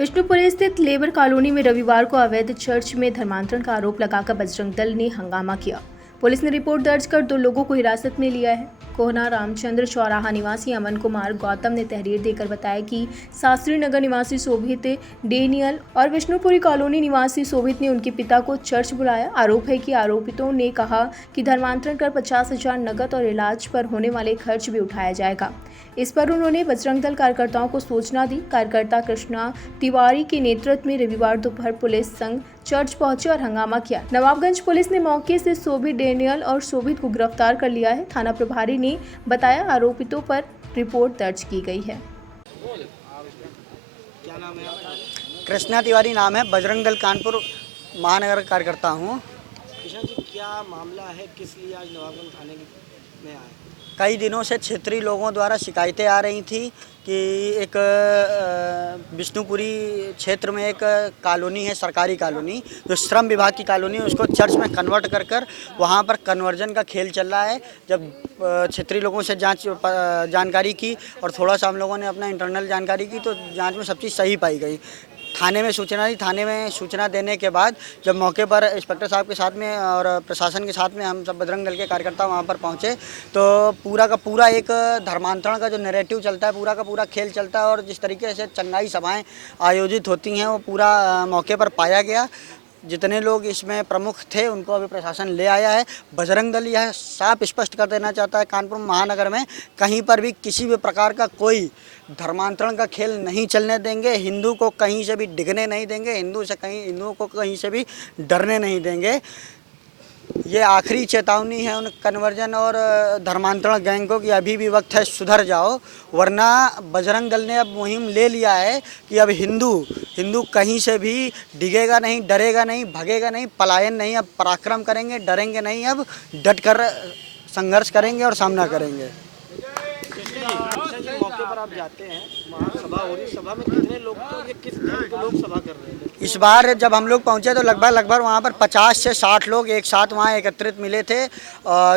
विष्णुपुरी स्थित labour colony में रविवार को अवैध चर्च में धर्मांतरण का आरोप लगाकर बजरंग दल ने हंगामा किया। पुलिस ने रिपोर्ट दर्ज कर 2 लोगों को हिरासत में लिया है। कोहना रामचंद्र चौराहा निवासी अमन कुमार गौतम ने तहरीर देकर बताया कि शास्त्री नगर निवासी शोभित डेनियल और विष्णुपुरी कॉलोनी निवासी शोभित ने उनके पिता को चर्च बुलाया। आरोप है कि आरोपितों ने कहा कि धर्मांतरण कर 50,000 नकद और इलाज पर होने वाले खर्च भी उठाया जाएगा। इस पर उन्होंने बजरंग दल कार्यकर्ताओं को सूचना दी। कार्यकर्ता कृष्णा तिवारी के नेतृत्व में रविवार दोपहर पुलिस संग चर्च पहुंचे और हंगामा किया। नवाबगंज पुलिस ने मौके से शोभित डेनियल और शोभित को गिरफ्तार कर लिया है। थाना प्रभारी ने बताया आरोपितों पर रिपोर्ट दर्ज की गई है। क्या नाम है आपका? कृष्णा तिवारी नाम है, बजरंग दल कानपुर महानगर कार्यकर्ता हूँ। किशन जी, क्या मामला है, किस लिए आज नवाबगंज थाने में आए? कई दिनों से क्षेत्रीय लोगों द्वारा शिकायतें आ रही थी कि एक विष्णुपुरी क्षेत्र में एक कॉलोनी है, सरकारी कॉलोनी, जो श्रम विभाग की कॉलोनी है, उसको चर्च में कन्वर्ट कर वहाँ पर कन्वर्जन का खेल चल रहा है। जब क्षेत्रीय लोगों से जानकारी की और थोड़ा सा हम लोगों ने अपना इंटरनल जानकारी की तो जांच में सब चीज़ सही पाई गई। थाने में सूचना दी। थाने में सूचना देने के बाद जब मौके पर इंस्पेक्टर साहब के साथ में और प्रशासन के साथ में हम सब बजरंग दल के कार्यकर्ता वहाँ पर पहुँचे तो पूरा का पूरा एक धर्मांतरण का जो नैरेटिव चलता है, पूरा का पूरा खेल चलता है और जिस तरीके से चंगाई सभाएं आयोजित होती हैं वो पूरा मौके पर पाया गया। जितने लोग इसमें प्रमुख थे उनको अभी प्रशासन ले आया है। बजरंग दल यह साफ स्पष्ट कर देना चाहता है कानपुर महानगर में कहीं पर भी किसी भी प्रकार का कोई धर्मांतरण का खेल नहीं चलने देंगे। हिंदू को कहीं से भी डिगने नहीं देंगे, हिंदुओं को कहीं से भी डरने नहीं देंगे। ये आखिरी चेतावनी है उन कन्वर्जन और धर्मांतरण गैंग को कि अभी भी वक्त है, सुधर जाओ, वरना बजरंग दल ने अब मुहिम ले लिया है कि अब हिंदू कहीं से भी डिगेगा नहीं, डरेगा नहीं, भगेगा नहीं, पलायन नहीं, अब पराक्रम करेंगे, डरेंगे नहीं, अब डट कर संघर्ष करेंगे और सामना करेंगे। किशन जी, मौके पर आप जाते हैं, वहाँ सभा हो रही, सभा में कितने लोग थे, ये किस धर्म के लोग सभा कर रहे थे? इस बार जब हम लोग पहुंचे तो लगभग वहाँ पर 50 से 60 लोग एक साथ वहाँ एकत्रित मिले थे।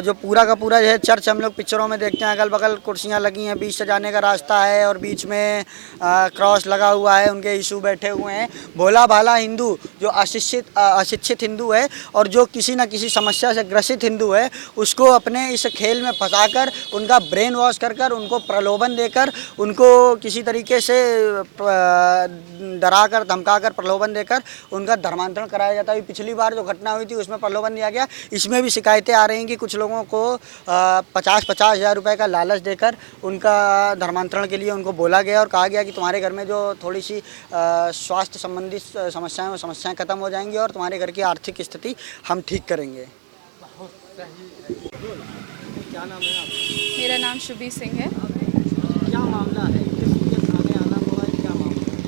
जो पूरा का पूरा जो है चर्च हम लोग पिक्चरों में देखते हैं, अगल बगल कुर्सियाँ लगी हैं, बीच से जाने का रास्ता है और बीच में क्रॉस लगा हुआ है, उनके यीशु बैठे हुए हैं। भोला भाला हिंदू जो अशिक्षित हिंदू है और जो किसी न किसी समस्या से ग्रसित हिंदू है उसको अपने इस खेल में फंसाकर उनका ब्रेन वॉश कर उनको प्रलोभन देकर उनको किसी तरीके से डरा कर धमका कर प्रलोभन देकर उनका धर्मांतरण कराया जाता है। पिछली बार जो घटना हुई थी उसमें प्रलोभन दिया गया। इसमें भी शिकायतें आ रही हैं कि कुछ लोगों को 50-50 हज़ार रुपये का लालच देकर उनका धर्मांतरण के लिए उनको बोला गया और कहा गया कि तुम्हारे घर में जो थोड़ी सी स्वास्थ्य संबंधित समस्याएं वो समस्याएं खत्म हो जाएंगी और तुम्हारे घर की आर्थिक स्थिति हम ठीक करेंगे। क्या नाम है आपका? मेरा नाम शुभी सिंह है। क्या मामला है, किस लिए थाने आना हुआ है, क्या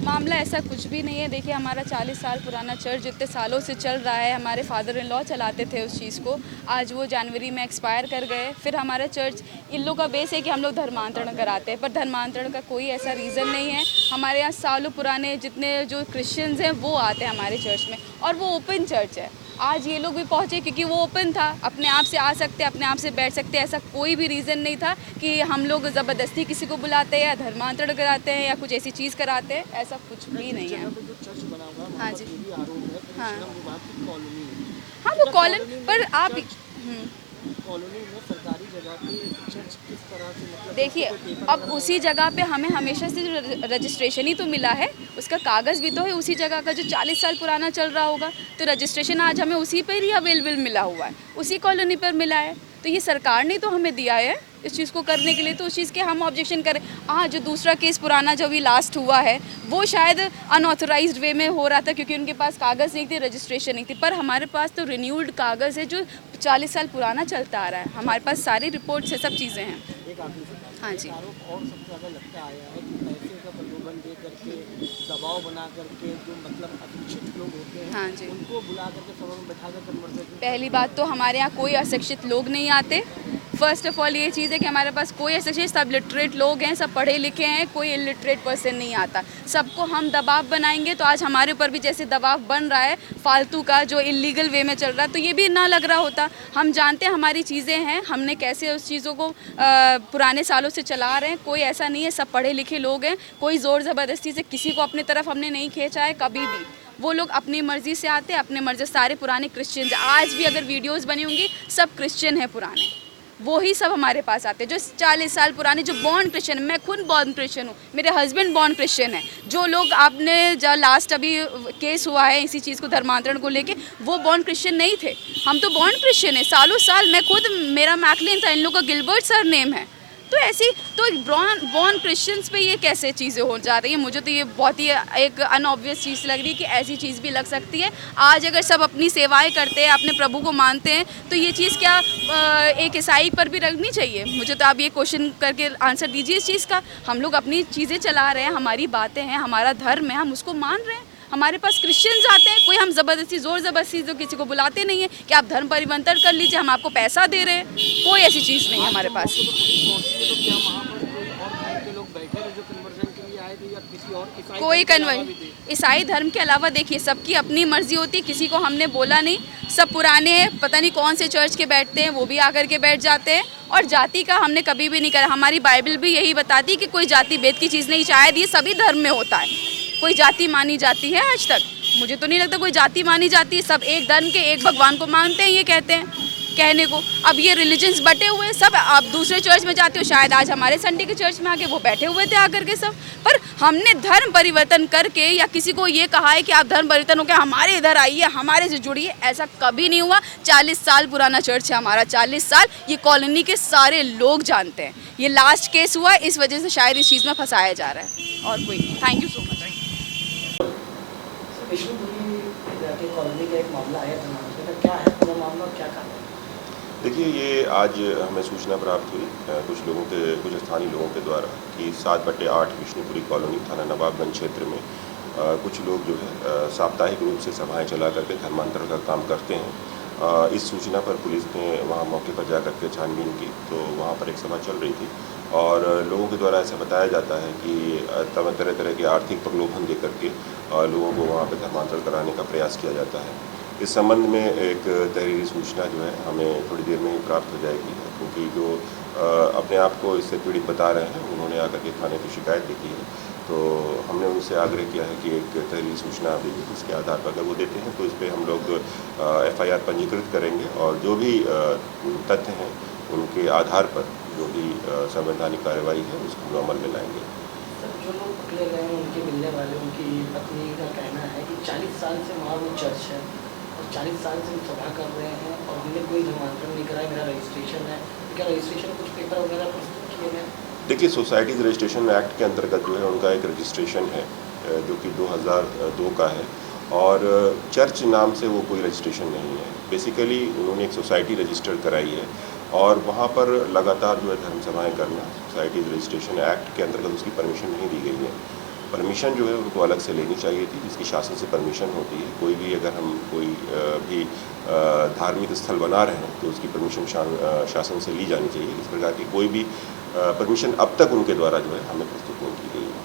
मामला ऐसा कुछ भी नहीं है। देखिए, हमारा 40 साल पुराना चर्च जितने सालों से चल रहा है, हमारे फादर इन लॉ चलाते थे उस चीज़ को। आज वो जनवरी में एक्सपायर कर गए। फिर हमारा चर्च इन लोग का बेस है कि हम लोग धर्मांतरण कराते हैं, पर धर्मांतरण का कोई ऐसा रीज़न नहीं है। हमारे यहाँ सालों पुराने जितने जो क्रिश्चियंस हैं वो आते हैं हमारे चर्च में और वो ओपन चर्च है। आज ये लोग भी पहुँचे क्योंकि वो ओपन था, अपने आप से आ सकते, अपने आप से बैठ सकते। ऐसा कोई भी रीज़न नहीं था कि हम लोग ज़बरदस्ती किसी को बुलाते हैं या धर्मांतरण कराते हैं या कुछ ऐसी चीज़ कराते हैं, ऐसा कुछ भी नहीं है। जो चर्च बना हुआ है, हाँ जी, ये भी आरोप है कि हाँ, श्रम विभाग की कॉलोनी है। हाँ वो कॉलोनी पर आप कॉलोनी में सरकारी जगह पे चर्च किस तरह से, मतलब देखिए, अब उसी जगह पे हमें हमेशा से जो रजिस्ट्रेशन ही तो मिला है, उसका कागज़ भी तो है उसी जगह का जो 40 साल पुराना चल रहा होगा, तो रजिस्ट्रेशन आज हमें उसी पर ही अवेलेबल मिला हुआ है, उसी कॉलोनी पर मिला है। तो ये सरकार ने तो हमें दिया है इस चीज़ को करने के लिए, तो उस चीज़ के हम ऑब्जेक्शन करें। हाँ, जो दूसरा केस पुराना जो भी लास्ट हुआ है वो शायद अनऑथराइज्ड वे में हो रहा था क्योंकि उनके पास कागज़ नहीं थे, रजिस्ट्रेशन नहीं थी, पर हमारे पास तो रिन्यूड कागज़ है जो 40 साल पुराना चलता आ रहा है। हमारे पास सारी रिपोर्ट्स है, सब चीज़ें हैं। हाँ जी, आरोप और सबसे ज़्यादा लगता आया है कि पैसे का प्रलोभन दे करके, दबाव बना करके जो मतलब अशिक्षित लोग होते हैं, हाँ जी, उनको बुला करके सभा में बैठा कर कन्वर्सेशन। पहली बात तो हमारे यहाँ कोई अशिक्षित लोग नहीं आते। फर्स्ट ऑफ ऑल ये चीज़ है कि हमारे पास कोई ऐसा चीज़, सब लिटरेट लोग हैं, सब पढ़े लिखे हैं, कोई इलिटरेट पर्सन नहीं आता। सबको हम दबाव बनाएंगे तो आज हमारे ऊपर भी जैसे दबाव बन रहा है फालतू का, जो इलीगल वे में चल रहा है, तो ये भी ना लग रहा होता। हम जानते हैं हमारी चीज़ें हैं, हमने कैसे उस चीज़ों को पुराने सालों से चला रहे हैं। कोई ऐसा नहीं है, सब पढ़े लिखे लोग हैं, कोई ज़ोर ज़बरदस्ती से किसी को अपनी तरफ हमने नहीं खींचा है कभी भी। वो लोग अपनी मर्ज़ी से आते हैं, अपने मर्ज़ी। सारे पुराने क्रिश्चियंस, आज भी अगर वीडियोस बनी होंगी सब क्रिश्चियन हैं पुराने, वो ही सब हमारे पास आते हैं जो 40 साल पुराने, जो बॉर्न क्रिश्चियन। मैं खुद बॉर्न क्रिश्चियन हूँ, मेरे हस्बैंड बॉर्न क्रिश्चियन है। जो लोग आपने जो लास्ट अभी केस हुआ है इसी चीज़ को, धर्मांतरण को लेके, वो बॉर्न क्रिश्चियन नहीं थे। हम तो बॉर्न क्रिश्चियन है सालों साल। मैं खुद, मेरा मैकलिन था, इन लोगों का गिलबर्ट सर नेम है। तो ऐसी तो बॉर्न क्रिश्चियंस पे ये कैसे चीज़ें हो जा रही हैं? मुझे तो ये बहुत ही एक अनऑब्वियस चीज़ लग रही है कि ऐसी चीज़ भी लग सकती है। आज अगर सब अपनी सेवाएं करते हैं, अपने प्रभु को मानते हैं, तो ये चीज़ क्या एक ईसाई पर भी लगनी चाहिए? मुझे तो आप ये क्वेश्चन करके आंसर दीजिए इस चीज़ का। हम लोग अपनी चीज़ें चला रहे हैं, हमारी बातें हैं, हमारा धर्म है, हम उसको मान रहे हैं। हमारे पास क्रिश्चियंस आते हैं, कोई हम ज़बरदस्ती ज़ोर ज़बरदस्ती तो किसी को बुलाते नहीं है कि आप धर्म परिवर्तन कर लीजिए, हम आपको पैसा दे रहे हैं। कोई ऐसी चीज़ नहीं है हमारे पास। तो क्या वहाँ पर कोई और धर्म के लोग बैठे थे जो कन्वर्जन के लिए आए थे, या किसी और ईसाई कोई धर्म के अलावा कन्वर्ट भी थे? ईसाई धर्म के अलावा देखिए सबकी अपनी मर्जी होती है, किसी को हमने बोला नहीं। सब पुराने हैं, पता नहीं कौन से चर्च के बैठते हैं, वो भी आकर के बैठ जाते हैं। और जाति का हमने कभी भी नहीं करा। हमारी बाइबल भी यही बताती है कि कोई जाति भेद की चीज़ नहीं। शायद ये सभी धर्म में होता है, कोई जाति मानी जाती है आज तक? मुझे तो नहीं लगता कोई जाति मानी जाती है। सब एक धर्म के, एक भगवान को मानते हैं, ये कहते हैं कहने को। अब ये रिलीजन्स बटे हुए हैं सब। आप दूसरे चर्च में जाते हो, शायद आज हमारे संडे के चर्च में आके वो बैठे हुए थे आकर के सब। पर हमने धर्म परिवर्तन करके या किसी को ये कहा है कि आप धर्म परिवर्तन होकर हमारे इधर आइए, हमारे से जुड़िए, ऐसा कभी नहीं हुआ। 40 साल पुराना चर्च है हमारा, 40 साल। ये कॉलोनी के सारे लोग जानते हैं। ये लास्ट केस हुआ, इस वजह से शायद इस चीज़ में फंसाया जा रहा है, और कोई नहीं। Thank you so much. Vishnupuri जाके कॉलोनी का एक मामला आया था, तो क्या है पूरा मामला और क्या कारण है? देखिए, ये आज हमें सूचना प्राप्त हुई कुछ स्थानीय लोगों के द्वारा कि 7/8 विष्णुपुरी कॉलोनी, थाना नवाबगंज क्षेत्र में कुछ लोग जो है साप्ताहिक रूप से सभाएं चला करके धर्मांतरण का काम करते हैं। इस सूचना पर पुलिस ने वहां मौके पर जाकर के छानबीन की, तो वहां पर एक सभा चल रही थी और लोगों के द्वारा ऐसा बताया जाता है कि तरह तरह के आर्थिक प्रलोभन दे करके लोगों को वहाँ पर धर्मांतरण कराने का प्रयास किया जाता है। इस संबंध में एक तहरीरी सूचना जो है हमें थोड़ी देर में ही प्राप्त हो जाएगी, क्योंकि जो अपने आप को इससे पीड़ित बता रहे हैं उन्होंने आकर के थाने को शिकायत दी है। तो हमने उनसे आग्रह किया है कि एक तहरीरी सूचना आप दीजिए, उसके आधार पर अगर वो देते हैं तो इस पर हम लोग FIR पंजीकृत करेंगे और जो भी तथ्य हैं उनके आधार पर जो भी संवैधानिक कार्रवाई है उसको हम अमल में लाएंगे। सर, जो लोग पकड़े गए हैं उनके मिलने वाले, उनकी पत्नी का कहना है कि 40 साल से वहाँ वो चर्च है और 40 साल से हम सभा कर रहे हैं और हमने कोई धर्मांतरण नहीं कराया, मेरा रजिस्ट्रेशन है। तो क्या रजिस्ट्रेशन कुछ पेपर वगैरह प्रस्तुत किए गए? देखिए, सोसाइटीज़ रजिस्ट्रेशन एक्ट के अंतर्गत जो है उनका एक रजिस्ट्रेशन है जो कि 2002 का है, और चर्च नाम से वो कोई रजिस्ट्रेशन नहीं है। बेसिकली उन्होंने एक सोसाइटी रजिस्टर कराई है और वहाँ पर लगातार जो है धर्म सभाएँ करना सोसाइटीज़ रजिस्ट्रेशन एक्ट के अंतर्गत उसकी परमिशन नहीं दी गई है। परमिशन जो है उनको अलग से लेनी चाहिए थी, जिसकी शासन से परमिशन होती है। कोई भी अगर हम कोई भी धार्मिक स्थल बना रहे हैं तो उसकी परमिशन शासन से ली जानी चाहिए। इस प्रकार की कोई भी परमिशन अब तक उनके द्वारा जो है हमें प्रस्तुत नहीं की गई है।